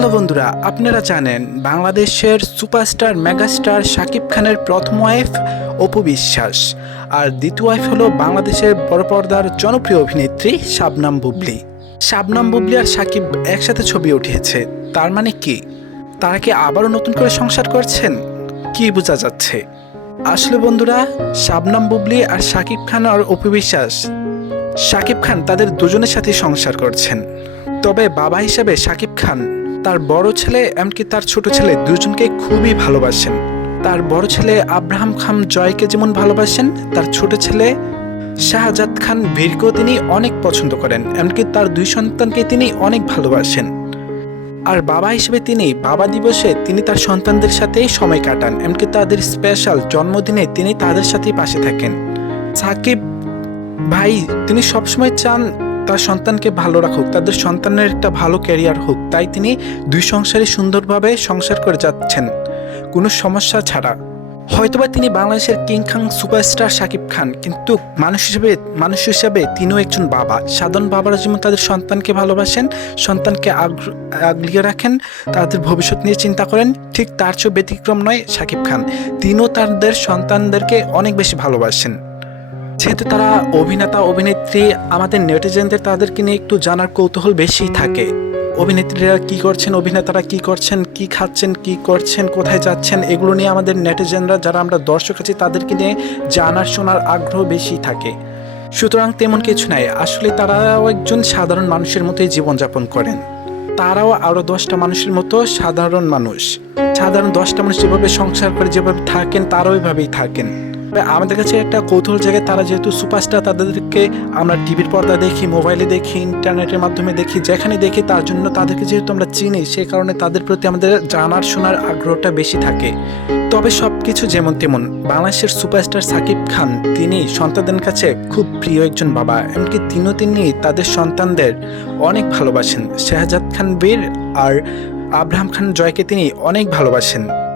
Hello বন্ধুরা, আপনারা জানেন বাংলাদেশের সুপারস্টার মেগাস্টার শাকিব খানের প্রথম ওয়াইফ অপু বিশ্বাস। আর দ্বিতীয় ওয়াইফ হলো বাংলাদেশের বড় পর্দার জনপ্রিয় অভিনেত্রী শাবনাম বুবলি। শাবনাম বুবলি আর শাকিব একসাথে ছবি উঠিয়েছে, তার মানে কি? তারা কি আবারও নতুন করে সংসার করছেন? কি বোঝা যাচ্ছে? আসলে বন্ধুরা, শাবনাম বুবলি আর শাকিব খান আর অপু বিশ্বাস, শাকিব খান তাদের দুজনের সাথে সংসার করছেন। তবে বাবা হিসেবে শাকিব খান তার বড় ছেলে এমনকি তার ছোট ছেলে দুজনকে খুবই ভালোবাসেন। তার বড় ছেলে আব্রাহাম খান জয়কে যেমন ভালোবাসেন, তার ছোট ছেলে শাহজাদ খান বীরকেও তিনি অনেক পছন্দ করেন, এমনকি তার দুই সন্তানকে তিনি অনেক ভালোবাসেন। আর বাবা হিসেবে তিনি বাবা দিবসে তিনি তার সন্তানদের সাথেই সময় কাটান, এমনকি তাদের স্পেশাল জন্মদিনে তিনি তাদের সাথেই পাশে থাকেন। সাকিব ভাই, তিনি সবসময় চান তার সন্তানকে ভালো রাখুক, তাদের সন্তানের একটা ভালো ক্যারিয়ার হোক, তাই তিনি দুই সংসারে সুন্দরভাবে সংসার করে যাচ্ছেন। কোনো সমস্যা ছাড়া। হয়তোবা তিনি বাংলাদেশের কিং খাং সুপারস্টার শাকিব খান, কিন্তু মানুষ হিসেবে মানুষ হিসেবে তিনিও একজন বাবা। সাধারণ বাবারা যেমন তাদের সন্তানকে ভালোবাসেন, সন্তানকে আগলিয়ে রাখেন, তাদের ভবিষ্যৎ নিয়ে চিন্তা করেন, ঠিক তার চেয়েও ব্যতিক্রম নয় শাকিব খান। তিনিও তাদের সন্তানদেরকে অনেক বেশি ভালোবাসেন। যেহেতু তারা অভিনেতা, অভিনেত্রী, আমাদের নেটিজেনদের তাদেরকে নিয়ে একটু জানার কৌতূহল বেশি থাকে। অভিনেত্রীরা কি করছেন, অভিনেতারা কি করছেন, কি খাচ্ছেন, কি করছেন, কোথায় যাচ্ছেন, এগুলো নিয়ে আমাদের নেটিজেনরা, যারা আমরা দর্শক আছি, তাদেরকে নিয়ে জানার, শোনার আগ্রহ বেশি থাকে। সুতরাং তেমন কিছু নাই। আসলে তারাও একজন সাধারণ মানুষের মতোই জীবনযাপন করেন। তারাও আরও দশটা মানুষের মতো সাধারণ মানুষ। সাধারণ দশটা মানুষ যেভাবে সংসার করে, যেভাবে থাকেন, তারাও এভাবেই থাকেন। আমাদের কাছে একটা কৌতূহল জায়গায় তারা যেহেতু সুপারস্টার, তাদেরকে আমরা টিভির পর্দা দেখি, মোবাইলে দেখি, ইন্টারনেটের মাধ্যমে দেখি, যেখানে দেখি তার জন্য তাদেরকে যেহেতু আমরা চিনি সেই কারণে তাদের প্রতি আমাদের জানার, শোনার আগ্রহটা বেশি থাকে। তবে সব কিছু যেমন তেমন, বাংলাদেশের সুপারস্টার সাকিব খান, তিনি সন্তানদের কাছে খুব প্রিয় একজন বাবা, এমনকি তিনিও তিনি তাদের সন্তানদের অনেক ভালোবাসেন। শাহজাদ খান বীর আর আব্রাহাম খান জয়কে তিনি অনেক ভালোবাসেন।